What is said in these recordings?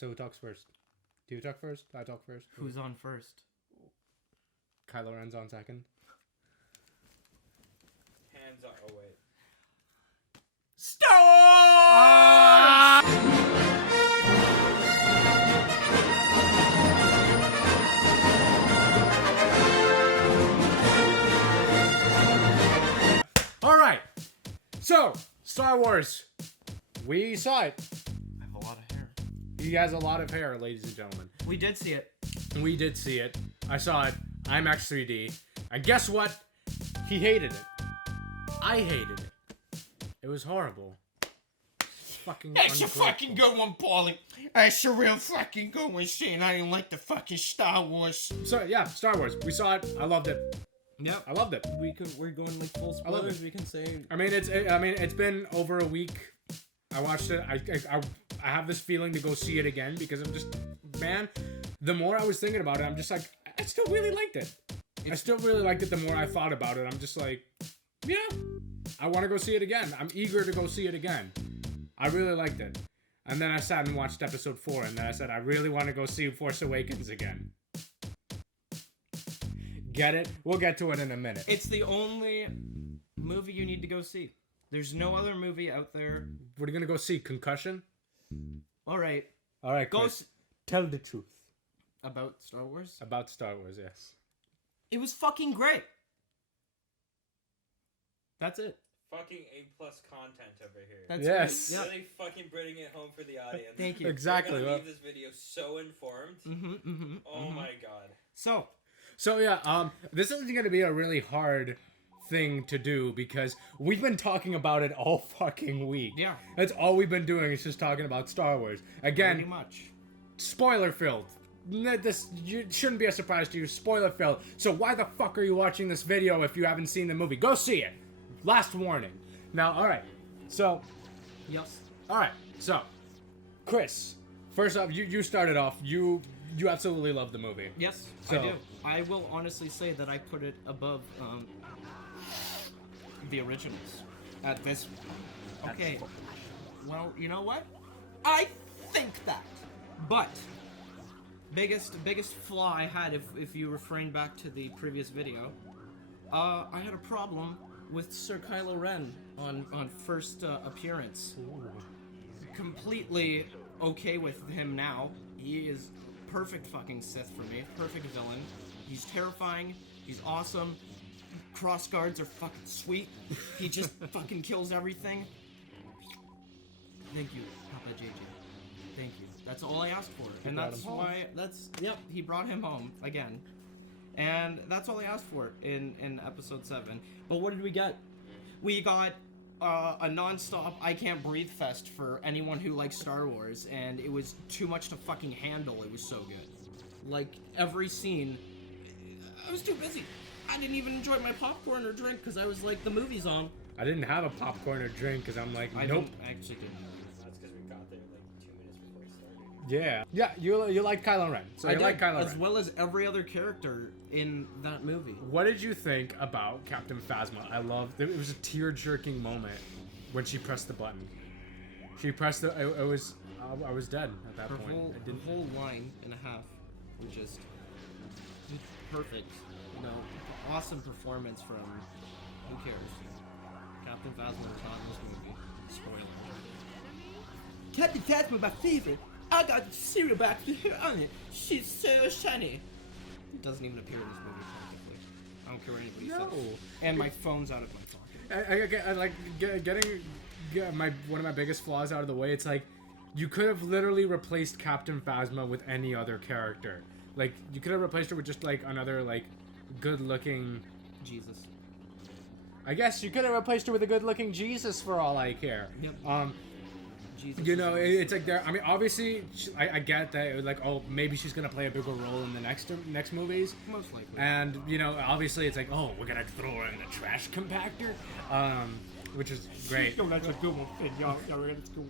So who talks first? Do you talk first? I talk first? Who's on first? Kylo Ren's on second. Hands are. Oh wait. Star All right. So Star Wars. We saw it. I have a lot of hair. He has a lot of hair, ladies and gentlemen. We did see it. We did see it. I saw it. IMAX 3D. And guess what? He hated it. I hated it. It was horrible. Fucking That's a ungrateful. fucking good one, Paulie. That's a real fucking good one, saying I didn't like the fucking Star Wars. So yeah, Star Wars. We saw it. I loved it. Yep. I loved it. We're going like full I love spoilers. it. We can say. I mean, it's been over a week. I watched it. I have this feeling to go see it again because I'm just, man. The more I was thinking about it, I'm just like, I still really liked it. I still really liked it. The more I thought about it, I'm just like, yeah, I want to go see it again. I'm eager to go see it again. I really liked it. And then I sat and watched episode 4, and then I said, I really want to go see Force Awakens again. Get it? We'll get to it in a minute. It's the only movie you need to go see. There's no other movie out there. We're gonna go see Concussion. All right. All right, Go Chris, tell the truth about Star Wars. about Star Wars. Yes. It was fucking great. That's it. Fucking A+ content over here. That's Yes. It. Yep. Really fucking bringing it home for the audience. Thank you. Exactly. We're gonna Well, leave this video so informed. Mm-hmm. Oh my god. So, yeah, this is gonna be a really hard thing to do because we've been talking about it all fucking week. yeah, That's all we've been doing is just talking about Star Wars. pretty Again, much. spoiler filled. This shouldn't be a surprise to you. Spoiler filled. So why the fuck are you watching this video if you haven't seen the movie? Go see it. Last warning. Now, all right. So, Yes. all right. So, Chris, first off, you started off. You absolutely love the movie. Yes, So- I do. I will honestly say that I put it above the originals at this. Okay. Well, you know what? I think that. But biggest flaw I had, if you refrain back to the previous video, I had a problem with Sir Kylo Ren on first appearance. Completely okay with him now. He is perfect fucking Sith for me. Perfect villain. He's terrifying. He's awesome. Cross guards are fucking sweet. He just fucking kills everything. Thank you, Papa JJ. Thank you. That's all I asked for. And that's why, yep, he brought him home again. And that's all I asked for in episode 7. But what did we get? We got a non-stop I Can't Breathe fest for anyone who likes Star Wars, and it was too much to fucking handle. It was so good. Like, every scene, I was too busy. I didn't even enjoy my popcorn or drink because I was like, the movie's on. I didn't have a popcorn or drink because I'm like, I nope. actually didn't. That's because we got there like 2 minutes before it started. Yeah, you like Kylo Ren. So I you did, like Kylo as Ren. well as every other character in that movie. What did you think about Captain Phasma? I loved it. It was a tear-jerking moment when she pressed the button. She pressed the. I was dead at that Her point. whole, I didn't. her whole line and a half was just perfect. You know, awesome performance from, who cares? Captain Phasma was not in this movie. Spoiler. Captain Phasma, my favorite. I got the cereal back to her on it. She's so shiny. It doesn't even appear in this movie practically. I don't care what anybody says. And my phone's out of my pocket. I like getting one of my biggest flaws out of the way. It's like you could have literally replaced Captain Phasma with any other character. Like you could have replaced her with just like another like good-looking. Jesus. I guess you could have replaced her with a good-looking Jesus for all I care. Yep. Jesus. You know, it's like there. I mean, obviously, I get that. It was like, oh, maybe she's gonna play a bigger role in the next movies. Most likely. And you know, obviously, it's like, oh, we're gonna throw her in the trash compactor, which is great. Yo, that's a good one, Finn. Y'all ready? Let's go.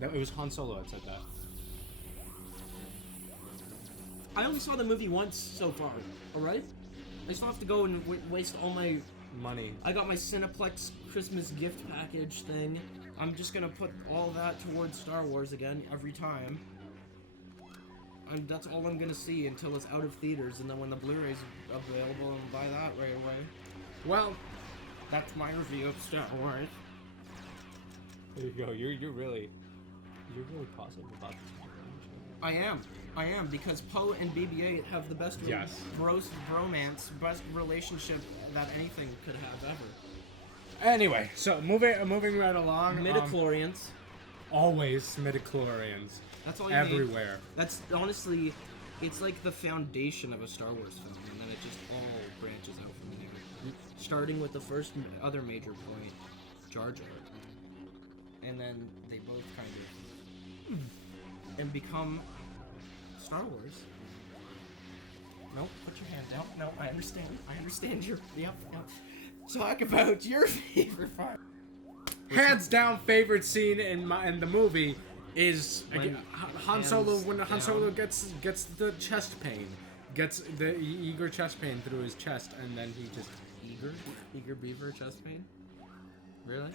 It was Han Solo that said that. I only saw the movie once so far. All right. I still have to go and waste all my Money. I got my Cineplex Christmas gift package thing. I'm just gonna put all that towards Star Wars again every time. that's all I'm gonna see until it's out of theaters, and then when the Blu-ray's available, I'll buy that right away. Well, That's my review of Star Wars. There you go. You're really positive about this. I am, because Poe and BB-8 have the best Yes. bromance, best relationship that anything could have ever. anyway, so moving right along. Midichlorians. Always midichlorians. That's all you Everywhere. need. That's honestly, it's like the foundation of a Star Wars film, and then it just all branches out from there. Starting with the first other major point, Jar Jar, and then they both kind of and become Star Wars. Nope, put your hand down. No, I understand your. Yep. Talk about your favorite part. Hands down favorite scene in the movie is When Han Solo hands when Han down. Solo gets the chest pain, gets the eager chest pain through his chest, and then he just Eager beaver chest pain. Really?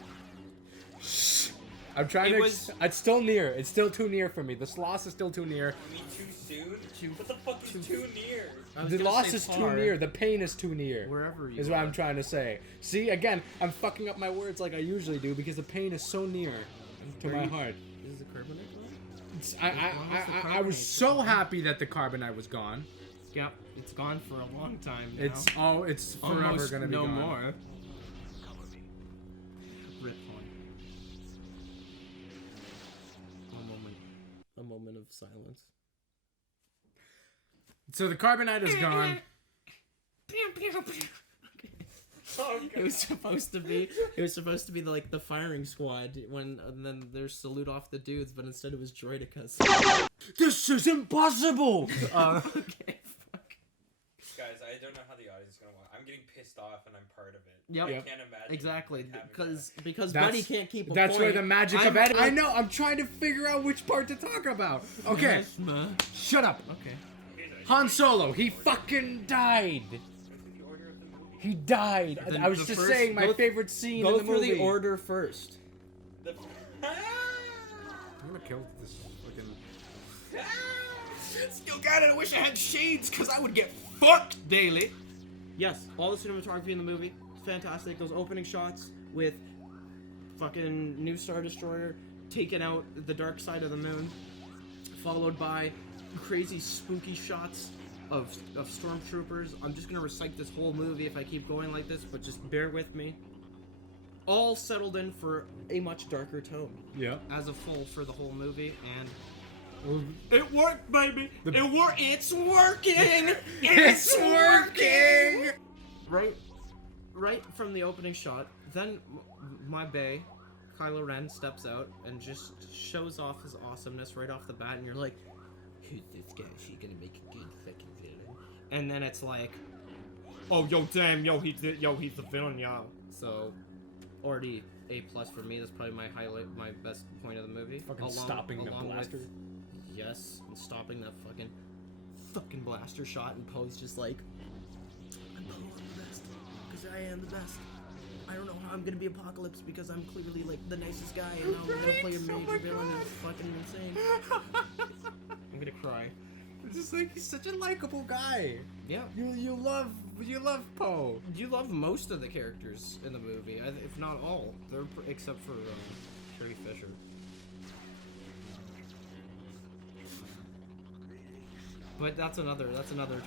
I'm trying It to. was- It's still near. It's still too near for me. The sloth is still too near. I mean, too soon? What the fuck is too near? I was The gonna loss say is far, too near. The pain is too near. Wherever you Is what are. I'm trying to say. See, again, I'm fucking up my words like I usually do because the pain is so near to Where my you- heart. Is the carbonate gone? I was so happy that the carbonite was gone. Yep, it's gone for a long time now. It's forever almost gonna be no gone. more. Rip horn. A moment of silence. So the carbonite is gone. It was supposed to be like the firing squad and then there's salute off the dudes, but instead it was Droidicus. This is impossible. Okay, fuck. Guys, I don't know how the audience is gonna watch. I'm getting pissed off and I'm part of it. Yep. I can't imagine. Exactly, having because That's- Buddy can't keep a That's point. where the magic of I'm editing. like- I know. I'm trying to figure out which part to talk about. Okay, Yes, ma. shut up. Okay. Han Solo. He fucking died. Go through the order of the movie. He died. The- I was the just first- saying my go- favorite scene Go in the through movie. the order first. The... I'm gonna kill this fucking. Still got it. I wish I had shades, because I would get fucked daily. Yes, all the cinematography in the movie, fantastic. Those opening shots with fucking new Star Destroyer taking out the dark side of the moon, followed by crazy spooky shots of stormtroopers. I'm just gonna recite this whole movie if I keep going like this, but just bear with me. All settled in for a much darker tone Yeah. as a full for the whole movie, and it worked, baby. It's working. It's working. Right from the opening shot, then my bae, Kylo Ren, steps out and just shows off his awesomeness right off the bat, and you're like, who's this guy? Is he gonna make a good fucking villain? And then it's like, oh, yo, damn, he's the villain, yo. So, already A+ for me. That's probably my highlight, my best point of the movie. Fucking stopping the blaster. Yes, and stopping that fucking blaster shot, and Poe's just like, I'm the best, because I am the best. I don't know how I'm gonna be Apocalypse because I'm clearly like the nicest guy, and now I'm gonna play a major villain, and it's fucking insane. I'm gonna cry. It's just like he's such a likable guy. Yeah. You love Poe. You love most of the characters in the movie, if not all. Except for Carrie Fisher. But that's another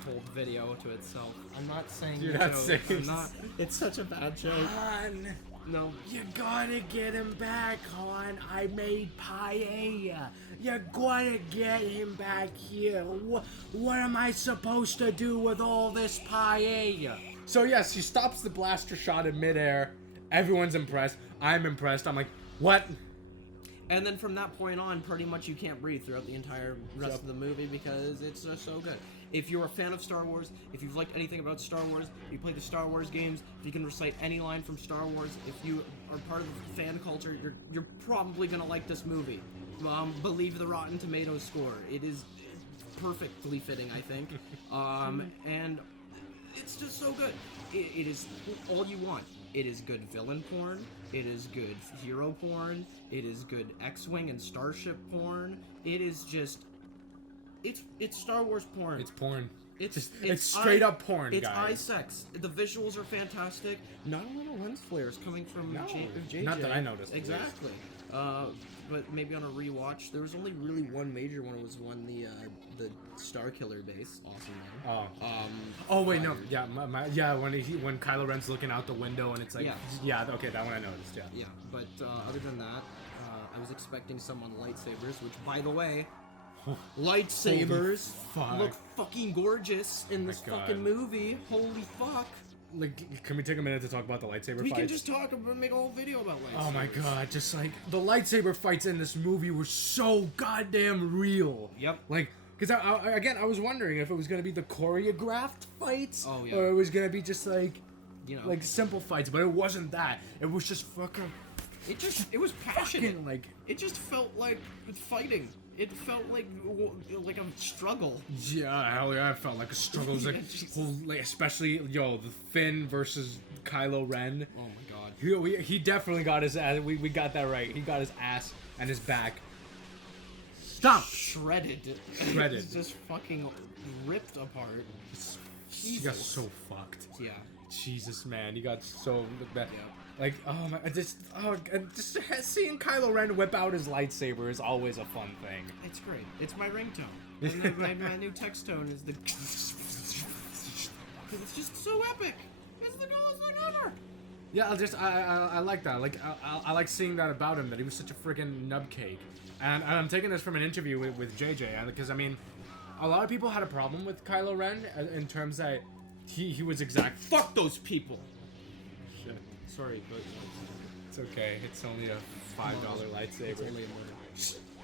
whole video to itself. I'm not saying You're the not joke. saying- I'm not. It's such a bad joke. Han, No. you gotta get him back, Han. I made paella. You're gonna get him back here. What am I supposed to do with all this paella? So yes, he stops the blaster shot in midair. Everyone's impressed. I'm impressed. I'm like, what? And then from that point on, pretty much you can't breathe throughout the entire rest of the movie because it's just so good. If you're a fan of Star Wars, if you've liked anything about Star Wars, if you play the Star Wars games, if you can recite any line from Star Wars, if you are part of the fan culture, you're probably gonna like this movie. Believe the Rotten Tomatoes score. It is perfectly fitting, I think. And it's just so good. It is all you want. It is good villain porn. It is good hero porn. It is good X-Wing and Starship porn. It is just... It's Star Wars porn. It's porn. It's straight up porn, It's guys. eye sex. The visuals are fantastic. Not a lot of lens flares coming from No, JJ. not that I noticed, at least. Exactly. But maybe on a rewatch, there was only really one major one. It was when the Star Killer base. Awesome man. Oh. Oh wait, no. Yeah, when Kylo Ren's looking out the window and it's like, yeah, okay, that one I noticed. Yeah. Yeah, but other than that, I was expecting some on lightsabers, which, by the way, lightsabers fuck. look fucking gorgeous in this God. fucking movie. Holy fuck! Like, can we take a minute to talk about the lightsaber We fights? can just talk about, make a whole video about lightsabers. Oh my god, just like the lightsaber fights in this movie were so goddamn real. Yep. Like, because I was wondering if it was gonna be the choreographed fights, Oh, yeah. or it was gonna be just like, You know, like simple fights, but it wasn't that. It was just fucking it was passionate. fucking like, It just felt like fighting. It felt like a struggle. yeah, hell yeah, it felt like a struggle. It was like, Yeah, Jesus. like, especially the Finn versus Kylo Ren. Oh my god. He definitely got his ass. We got that right. He got his ass and his back. Stop. Shredded. Shredded. It's just fucking ripped apart. He got so fucked. Yeah. Jesus, man, he got so bad. Yeah. Like, oh my, just seeing Kylo Ren whip out his lightsaber is always a fun thing. It's great. It's my ringtone. And then my new text tone is the. Because it's just so epic. It's the coolest thing ever. Yeah, I like that. Like, I like seeing that about him, that he was such a friggin' nubcake. And I'm taking this from an interview with JJ, because I mean, a lot of people had a problem with Kylo Ren in terms that he was exact. Fuck those people. Shit. Sorry, but It's okay. It's only a $5 lightsaber. it's only a murder.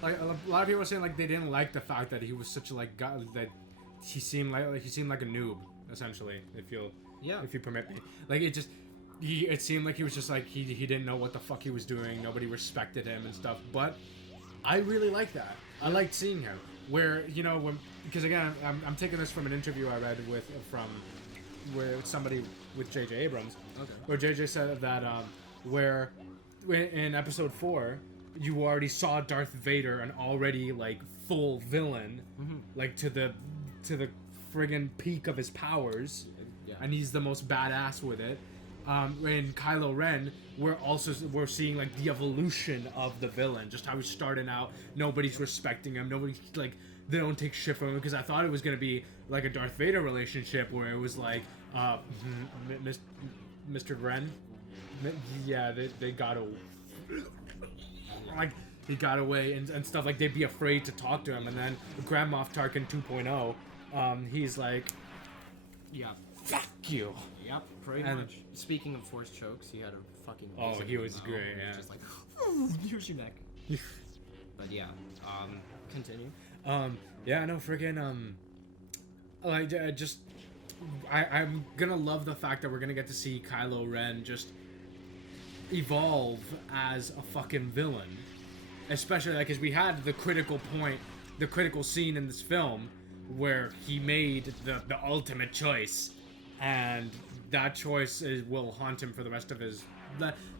Like a lot of people were saying, like they didn't like the fact that he was such a like guy, that he seemed like a noob, essentially. If you permit me, like it seemed like he was just like he didn't know what the fuck he was doing. Nobody respected him and stuff. But I really like that. I liked seeing him where because again I'm taking this from an interview I read with somebody with J.J. Abrams. Okay. Where JJ said that where in episode 4 you already saw Darth Vader, an already like full villain, like to the friggin' peak of his powers, and he's the most badass with it. In Kylo Ren, we're seeing like the evolution of the villain, just how he's starting out. Nobody's respecting him. Nobody they don't take shit from him, because I thought it was gonna be like a Darth Vader relationship where it was like, Mr. Ren, yeah, they got away, like he got away and stuff, like they'd be afraid to talk to him, and then Grand Moff Tarkin 2.0, he's like, Yeah. fuck you. Yep. Pretty And- much. Speaking of force chokes, he had a fucking. Oh, amazing he was one, great, It was yeah. Just like, here's your neck. But yeah. Continue. Yeah, no, freaking, like, I'm gonna love the fact that we're gonna get to see Kylo Ren just evolve as a fucking villain. Especially, like, because we had the critical point, the critical scene in this film where he made the ultimate choice, and that choice will haunt him for the rest of his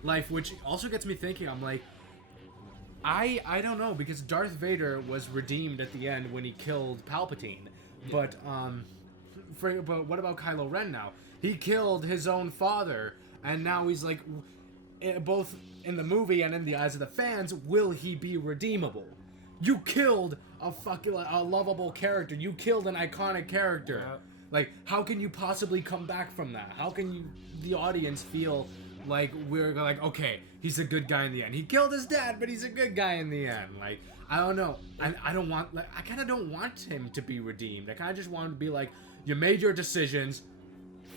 life, which also gets me thinking, I'm like, I don't know, because Darth Vader was redeemed at the end when he killed Palpatine, but what about Kylo Ren now? He killed his own father, and now he's like, both in the movie and in the eyes of the fans, will he be redeemable? You killed a lovable character. You killed an iconic character. Yeah. Like, how can you possibly come back from that? How can the audience feel like we're like, okay, he's a good guy in the end. He killed his dad, but he's a good guy in the end. Like, I don't know. I don't want. Like, I kind of don't want him to be redeemed. I kind of just want him to be like, you made your decisions.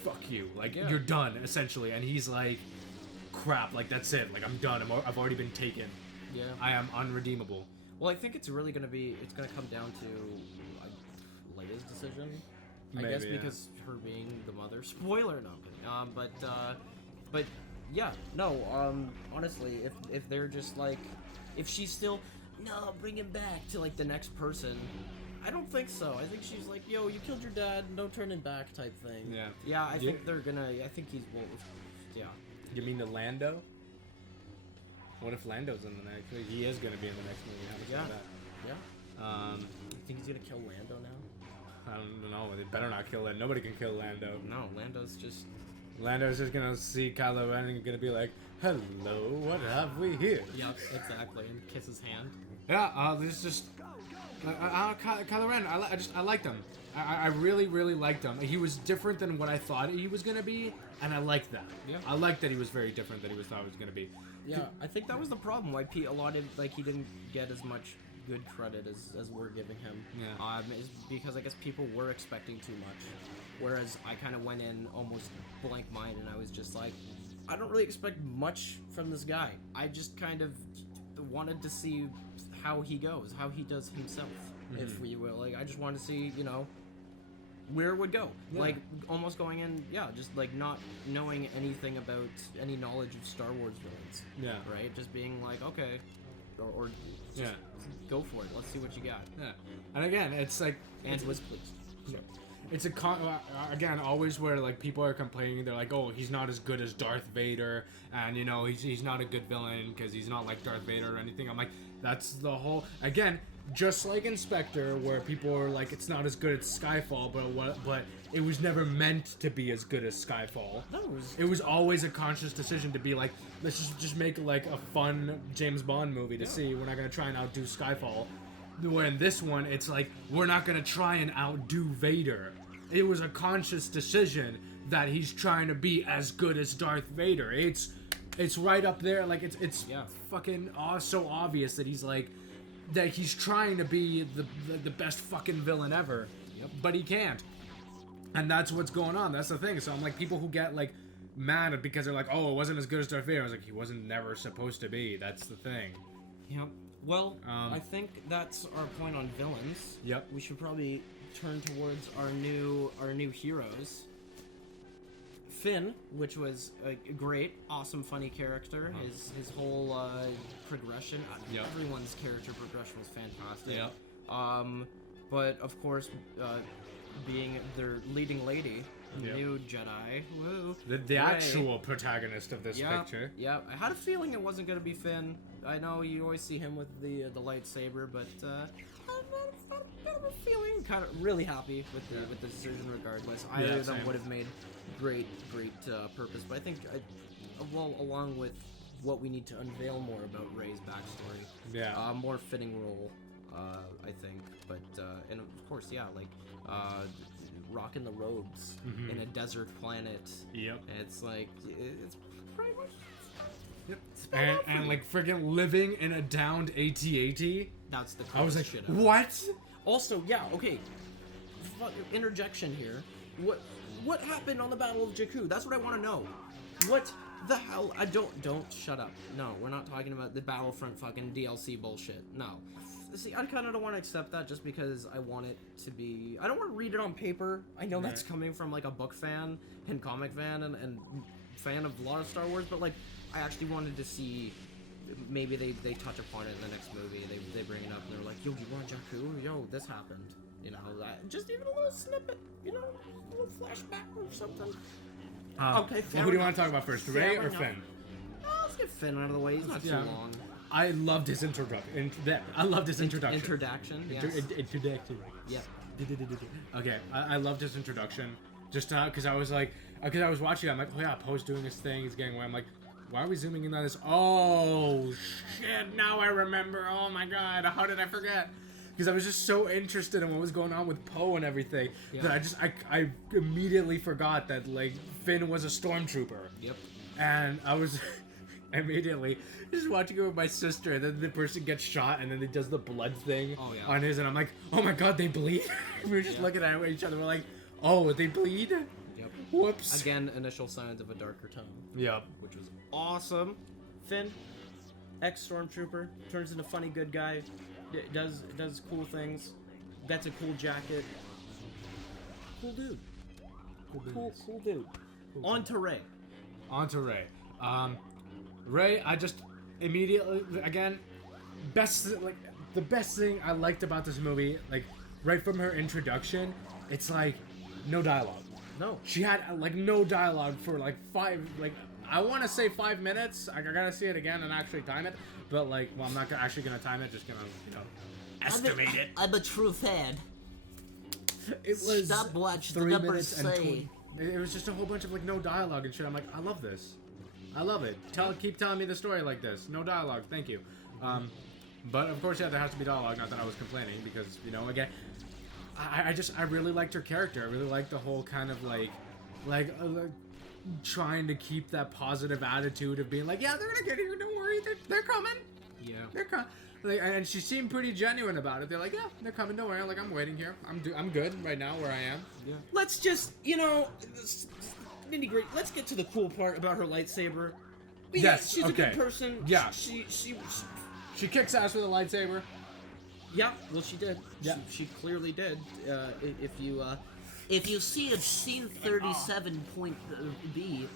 Fuck you. Like, you're done, essentially. And he's like, crap. Like, that's it. Like, I'm done. I've already been taken. Yeah. I am unredeemable. Well, I think it's really gonna come down to Leia's decision. I Maybe, guess yeah. because her being the mother. Spoiler, no. But yeah, no. Honestly, if they're just like, if she's still, no, bring him back to like the next person. I don't think so. I think she's like, yo, you killed your dad, no turning back type thing. Yeah. Yeah, I think they're gonna. I think he's. Well, yeah. You mean the Lando? What if Lando's in the next? He is gonna be in the next movie. How much Yeah. of that? Yeah. think he's gonna kill Lando now? I don't know. They better not kill Lando. Nobody can kill Lando. No, Lando's just. Lando's just gonna see Kylo Ren and gonna be like, "Hello, what have we here?" Yep, exactly, and kiss his hand. Yeah, this is just Kylo Ren. I liked him. I really liked him. He was different than what I thought he was gonna be, and I liked that. Yeah. I liked that he was very different than he thought he was gonna be. Yeah, I think that was the problem. Why a lot of he didn't get as much good credit as we're giving him. Yeah. Is because I guess people were expecting too much, whereas I kind of went in almost blank mind, and I was just like, I don't really expect much from this guy. I just kind of wanted to see how he goes, how he does himself, if you will. Like, I just wanted to see, where it would go. Yeah. Like, almost going in, just like not knowing anything about any knowledge of Star Wars villains. Yeah. Right? Just being like, okay, or just go for it. Let's see what you got. Yeah. And again, it's like And was pleased. it's again always where like people are complaining. They're like, oh, he's not as good as Darth Vader, and he's not a good villain because he's not like Darth Vader or anything. I'm like, that's the whole again. Just like Inspector, where people are like, it's not as good as Skyfall, but it was never meant to be as good as Skyfall. No, It was always a conscious decision to be like, let's just make like a fun James Bond movie to see. We're not gonna try and outdo Skyfall. Where in this one, it's like, we're not gonna try and outdo Vader. It was a conscious decision that he's trying to be as good as Darth Vader. It's right up there. Like it's fucking so obvious that he's like. That he's trying to be the best fucking villain ever, but he can't, and that's what's going on. That's the thing. So I'm like, people who get like mad because they're like, oh, it wasn't as good as Darth Vader. I was like, he wasn't never supposed to be. That's the thing. Yep. Well, I think that's our point on villains. Yep. We should probably turn towards our new heroes. Finn, which was a great, awesome, funny character. His whole progression. Everyone's character progression was fantastic. Yeah. But of course, being their leading lady, new Jedi. Woo. The Rey. actual protagonist of this picture. Yeah, I had a feeling it wasn't gonna be Finn. I know you always see him with the lightsaber, but I had a feeling. Kind of really happy with the decision, regardless. Either of them same. would have made great purpose, but I think along with what we need to unveil more about Rey's backstory, more fitting role, I think. But and of course, rocking the robes in a desert planet. Yep. It's like it's pretty much. Yep. And like friggin' living in a downed AT-AT. That's the coolest I was like, shit ever. what? Also, okay. Interjection here. What happened on the Battle of Jakku? That's what I want to know. What the hell? I don't shut up. No, we're not talking about the Battlefront fucking DLC bullshit. No. See, I kind of don't want to accept that just because I want it to be. I don't want to read it on paper. I know that's coming from like a book fan and comic fan and fan of a lot of Star Wars, but like I actually wanted to see. Maybe they touch upon it in the next movie. They bring it up and they're like, yo, you want Jakku? Yo, this happened. Just even a little snippet. A little flashback or something. Okay. Well, who do you want to talk about first, Rey or Finn? Let's get Finn out of the way. He's not too long. I loved his introduction. I loved his introduction. Introduction. Yes. Introduction. Yeah. Okay, I loved his introduction. Just because I was like, because I was watching, I'm like, oh yeah, Poe's doing his thing, he's getting away. I'm like, why are we zooming in on this? Oh shit! Now I remember. Oh my god, how did I forget? Because I was just so interested in what was going on with Poe and everything that I immediately forgot that like Finn was a stormtrooper. Yep. And I was immediately just watching it with my sister, and then the person gets shot, and then it does the blood thing on his, and I'm like, oh my god, they bleed. We were just looking at each other, we're like, oh, they bleed? Yep. Whoops. Again, initial signs of a darker tone. Yep. Which was awesome. Finn, ex-stormtrooper, turns into funny good guy, does cool things, gets a cool jacket. Cool dude. Cool dude. On to Rey. Rey, I just immediately, again, the best thing I liked about this movie, like, right from her introduction, it's like, no dialogue. No. She had, like, no dialogue for, like, I want to say 5 minutes. I gotta see it again and actually time it. But, like, well, I'm not actually gonna time it, just gonna, underestimate I'm a true fan. It was Stop watch, the 3 numbers minutes and say. 20. It was just a whole bunch of like no dialogue and shit. I'm like, I love this. I love it. Keep telling me the story like this. No dialogue, thank you. But of course, yeah, there has to be dialogue. Not that I was complaining, because again, I really liked her character. I really liked the whole kind of like trying to keep that positive attitude of being like, yeah, they're gonna get here. Don't worry, they're coming. Yeah. They're coming. Like, and she seemed pretty genuine about it. They're like, yeah, they're coming. Don't worry. Like, I'm waiting here. I'm good right now where I am. Yeah. Let's just, nitty gritty. Let's get to the cool part about her lightsaber. But Yes, she's a okay. good person. Yeah. She She kicks ass with a lightsaber. yeah. Well, she did. Yeah. She clearly did. If you see a scene 37.B,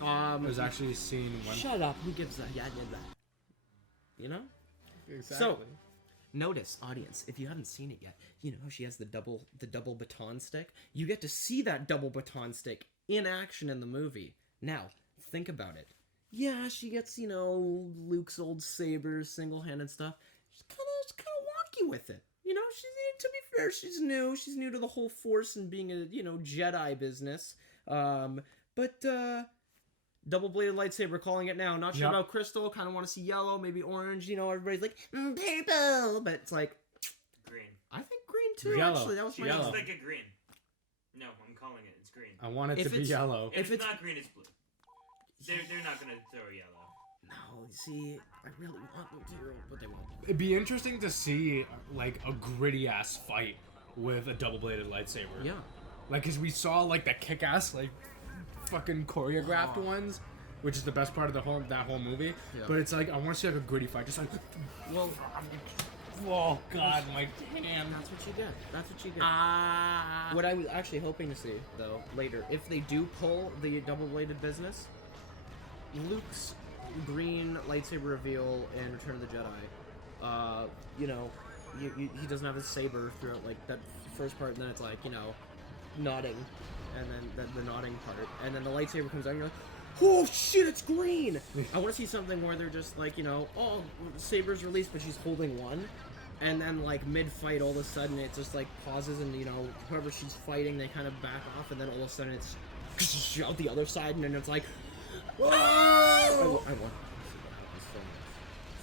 It was actually scene one. Shut up. Who gives that? Yeah, I did that. You know. Exactly. So, notice, audience, if you haven't seen it yet, how she has the double baton stick. You get to see that double baton stick in action in the movie. Now, think about it. Yeah, she gets Luke's old saber, single-handed stuff. She's kind of wonky with it. To be fair, she's new. She's new to the whole Force and being a Jedi business. But double-bladed lightsaber, calling it now. Not sure Yep. about crystal. Kind of want to see yellow, maybe orange. Everybody's like purple, but it's like Green. I think green too. Yellow. Actually, that was She my Yellow. looks like a green. No, I'm calling it. It's green. I want it If to be it's- yellow. If If it's it's- not green, it's blue. They're not gonna throw yellow. No, see, I really want them to, but they won't. It'd be interesting to see like a gritty ass fight with a double-bladed lightsaber. Yeah. Like, cause we saw like the kick-ass like fucking choreographed ones, which is the best part of that whole movie. Yeah. But it's like I want to see like a gritty fight, just like, Well, oh god, my man, that's what you get. That's what you get. ah. What I was actually hoping to see, though, later, if they do pull the double-bladed business, Luke's green lightsaber reveal in Return of the Jedi, he doesn't have his saber throughout, like, that first part, and then it's like, nodding, and then the nodding part, and then the lightsaber comes out, and you're like, oh shit, it's green! I want to see something where they're just like, oh, saber's released, but she's holding one. And then, like, mid-fight, all of a sudden, it just, like, pauses, and, whoever she's fighting, they kind of back off, and then all of a sudden, it's out the other side, and then it's like, oh!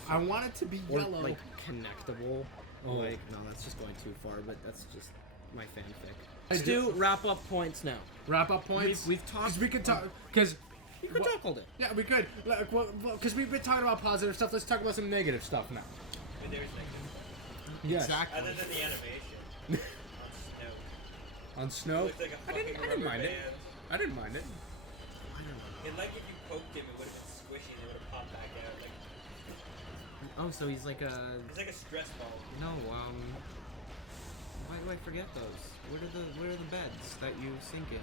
I want it to be Or, yellow. like, connectable. Oh. Like, no, that's just going too far, but that's just my fanfic. I Let's do- do wrap-up points now. Wrap up points. We've talked- 'Cause we could talk. Because You could talk all day. yeah, we could. Like, well, because we've been talking about positive stuff. Let's talk about some negative stuff now. But there's like Yes. Exactly. other than the animation on snow. On snow. It looks like a I fucking didn't rubber mind it. band. I didn't mind it. And like if you poked him, it would have been squishy and it would have popped back out. Like Oh, so he's like a it's like a stress ball. no. Why do I forget those? What are the beds that you sink in?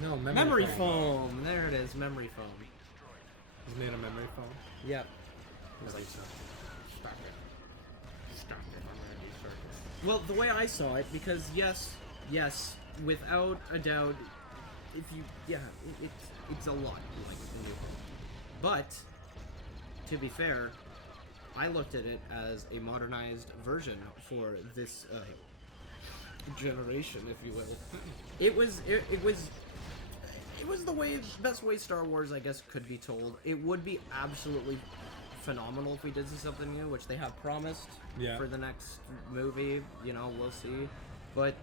No. No, Memory foam. There it is, memory foam. He's made a memory foam. Yep. He's like, stop it. Stop it. I'm gonna be circus. Well, the way I saw it, because yes, without a doubt, if you, it's a lot like the New Hope. But to be fair, I looked at it as a modernized version for this generation, if you will. It was the best way Star Wars, I guess, could be told. It would be absolutely phenomenal if we did see something new, which they have promised for the next movie. We'll see. But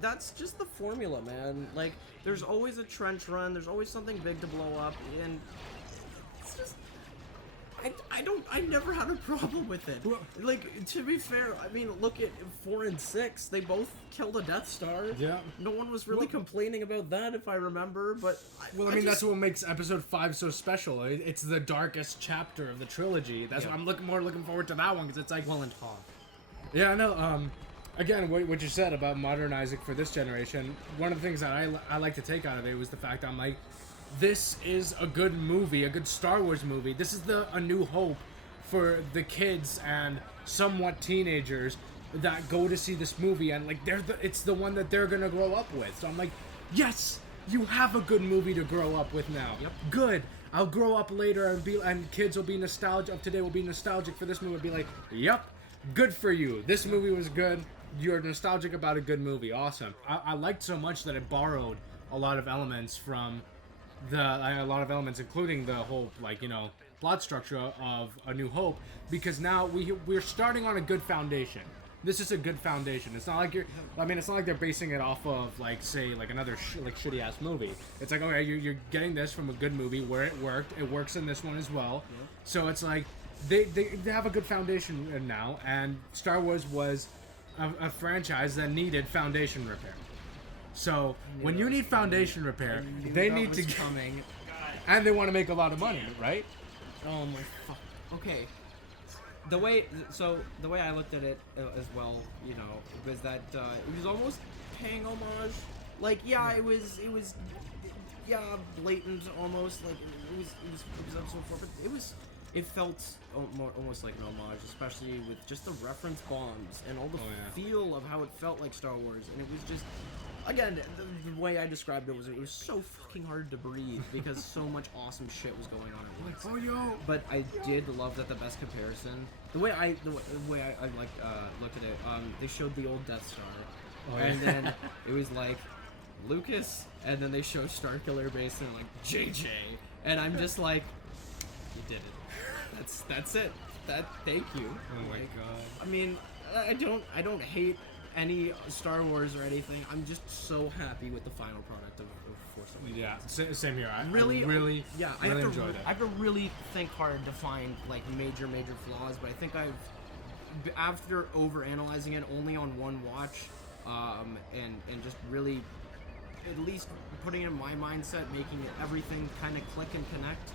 that's just the formula, man. Like, there's always a trench run. There's always something big to blow up, and it's just. I never had a problem with it. Like, to be fair, I mean, look at 4 and 6. They both killed a Death Star. Yeah. No one was really complaining about that, if I remember, but... Well, I mean, that's what makes Episode 5 so special. It's the darkest chapter of the trilogy. That's why I'm looking forward to that one, because it's like... Well, and Hoth. Yeah, I know. Again, what you said about modernizing for this generation, one of the things that I like to take out of it was the fact I'm like, this is a good movie, a good Star Wars movie. This is a new hope for the kids and somewhat teenagers that go to see this movie, and like it's the one that they're gonna grow up with. So I'm like, yes, you have a good movie to grow up with now. Yep. Good. I'll grow up later and kids will be nostalgic of today will be nostalgic for this movie. Be like, yep, good for you. This movie was good. You're nostalgic about a good movie. Awesome. I liked so much that it borrowed a lot of elements from including the whole plot structure of A New Hope, because now we're starting on a good foundation. This is a good foundation. It's not like it's not like they're basing it off of another shitty ass movie. It's like, okay, you're getting this from a good movie where it worked. It works in this one as well. Yeah. So it's like they have a good foundation now, and Star Wars was a franchise that needed foundation repair. So when you need foundation repair, they need to coming. And they want to make a lot of money, right? Oh my fuck. Okay. The way I looked at it as well, was that it was almost paying homage. Like, it was blatant almost. Like it was episode 4, but it felt almost like an homage, especially with just the reference bombs and all the feel of how it felt like Star Wars, and it was just. Again, the way I described it was so fucking hard to breathe because so much awesome shit was going on at once. Oh yo! But I did love that the best comparison, the way I looked at it, they showed the old Death Star, and then it was like Lucas, and then they showed Starkiller Base and like JJ, and I'm just like, you did it. That's it. Thank you. Oh my god. I mean, I don't hate any Star Wars or anything. I'm just so happy with the final product of Force Awakens. Yeah, same here. I really enjoyed it. I have to really think hard to find like major flaws, but I think after overanalyzing it only on one watch, and just really at least putting it in my mindset, making everything kind of click and connect.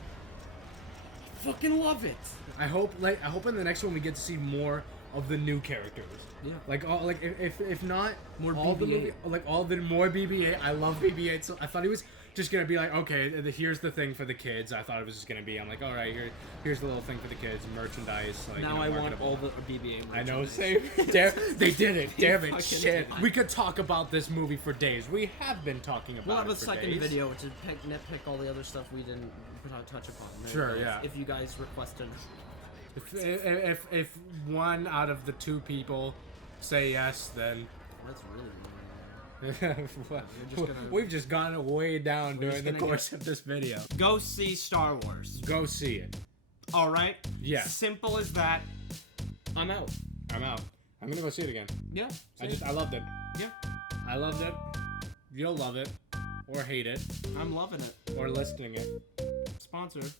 Fucking love it. I hope in the next one we get to see more of the new characters. Yeah. If not more all BB-8. the movie, all the more BB-8. I love BB-8. So I thought he was just gonna be like, okay, here's the thing for the kids. I thought it was just gonna be, I'm like, all right, here's the little thing for the kids, merchandise. Like, now I want all the BB-8 merchandise. I know, same. They did it. Damn it, shit. Did. We could talk about this movie for days. We have been talking about it. We'll have a for second days. video to nitpick all the other stuff we didn't touch upon. Sure, yeah. If you guys requested. If one out of the two people say yes, then that's really weird. We've just gone way down during the course of this video. Go see Star Wars. Go see it. All right. Yeah. Simple as that. I'm out. I'm gonna go see it again. Yeah. I loved it. Yeah. I loved it. You'll love it, or hate it, I'm loving it. or listening it. Sponsored.